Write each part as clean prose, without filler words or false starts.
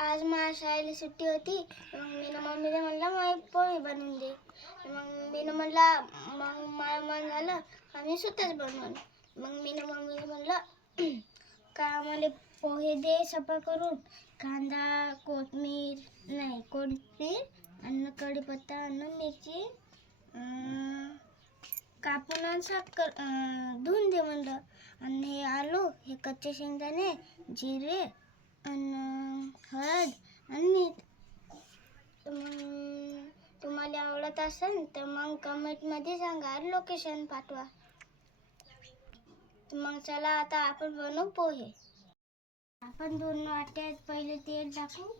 आज माझ्या शाळेला सुट्टी होती. मग मी मम्मीला म्हणलं मग पोहे बनवून दे. मग मी म्हणलं मग मला मन झालं आम्ही स्वतःच बनवून. मग मी मम्मीला म्हणलं का आम्हाला पोहे दे सपा करून, कांदा कोथिंबीर आणि कढीपत्ता आणि मिरची कापून आणि साखर धुवून दे म्हणलं. आणि हे आलू, हे कच्चे शेंगदाणे, जिरे आणि हळद आणि मीठ. मग तुम्हाला आवडत असेल तर मग कमेंटमध्ये सांगा, लोकेशन पाठवा. मग चला आता आपण बनवू पोहे. आपण 2 वाट्यात पहिले तेल टाकू.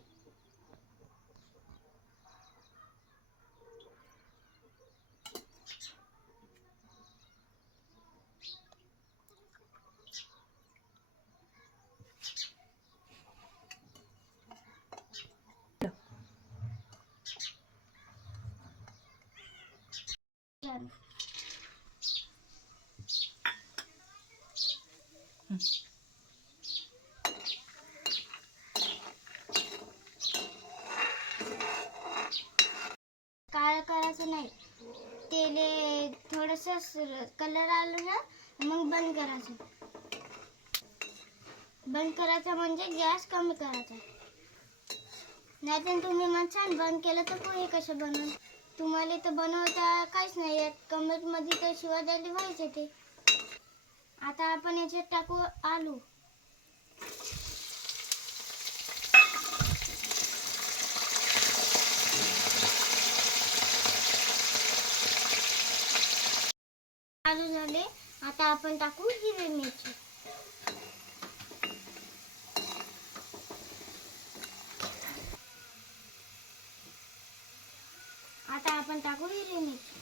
काळं करायचं नाही. तेल थोडंसं कलर आलं ना मग बंद करायचं. बंद करायचं म्हणजे गॅस कमी करायचा. नाहीतर तुम्ही म्हणसान बंद केलं तर पोहे कसे बनवून. तुम्हाला तर बनवता काहीच नाही येत. कमेंटमध्ये तर शिवाय द्यायला व्हायचे ते. आता आपण याच्यात टाकू आलू. आलू झाले. आता आपण टाकू हिरवी मिरची. आता आपण टाकू हिरवी मिरची.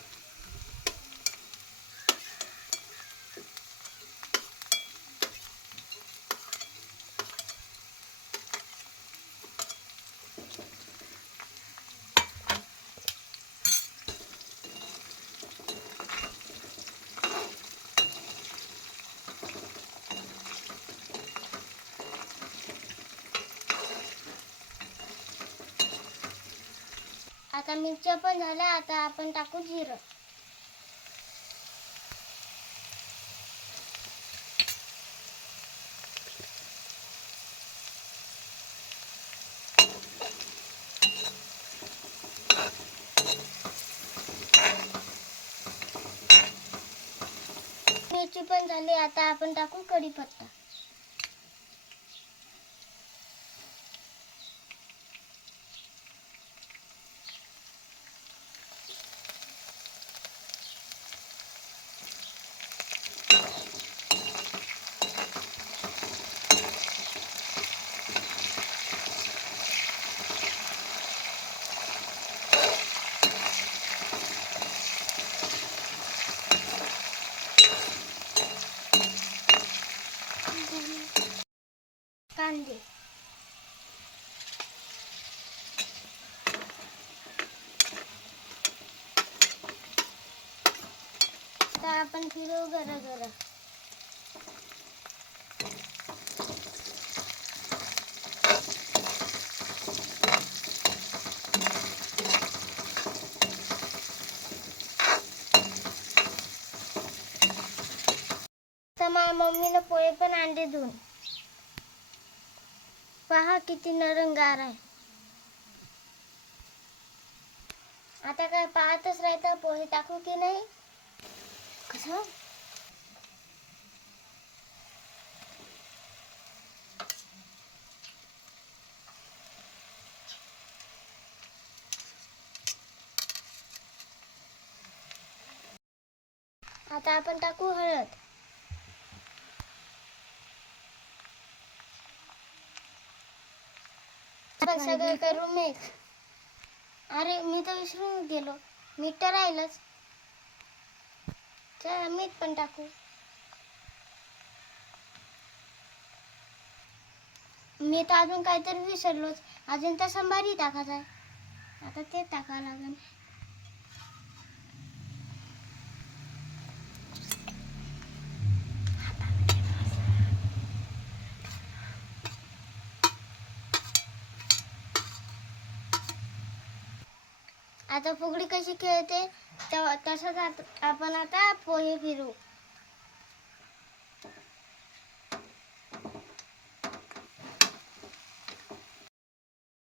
आता मिरच्या पण झाल्या. आता आपण टाकू जिरं. मिरची पण झाली. आता आपण टाकू कढीपत्ता. कांदे. आता आपण फिरवू जरा. तर माझ्या मम्मीनं पोहे पण अंडे धुवून. पहा किती नरम गार आहे. आता काय पाहतच राहायचं पोहे टाकू की नाही. कसं आता आपण टाकू हळद. आपण सगळं करू मिक्स. अरे मी तर विसरून गेलो. मीठ तर राहिलंच. चला मीठ पण टाकू. मी तर अजून काहीतरी विसरलोच. अजून तर संभारी टाकायचा आहे. आता ते टाकावं लागेल. आता फुगडी कशी खेळते तसंच आपण आता पोहे फिरू.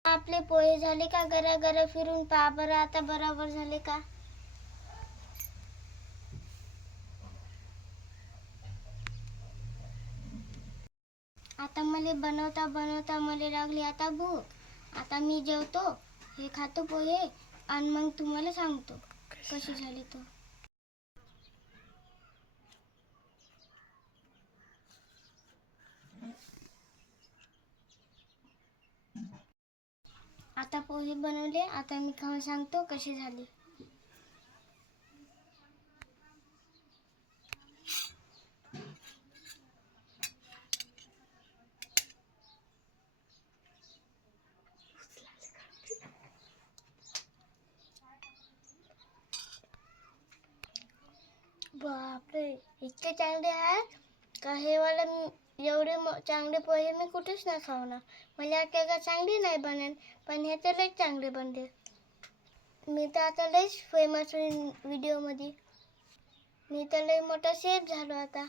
आपले पोहे झाले का? गरा फिरून पहा बरं आता बरोबर झाले का? आता मला बनवता बनवता मला लागली आता भूक. आता मी जेवतो, हे खातो पोहे आणि मग तुम्हाला सांगतो कशी झाली तो. आता पोहे बनवले, आता मी खाऊन सांगतो कशी झाली. बापरे, इतके चांगले आहेत का? हे वाला एवढे चांगले पोहे मी कुठेच नाही खावणार. मला वाटतं का चांगली नाही बनेल, पण हे तर लयच चांगले बनले. मी तर आता लयच फेमस होईन व्हिडिओमध्ये. मी तर लय मोठा शेफ झालो आता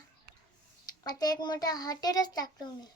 एक मोठा हॉटेलच टाकतो मी.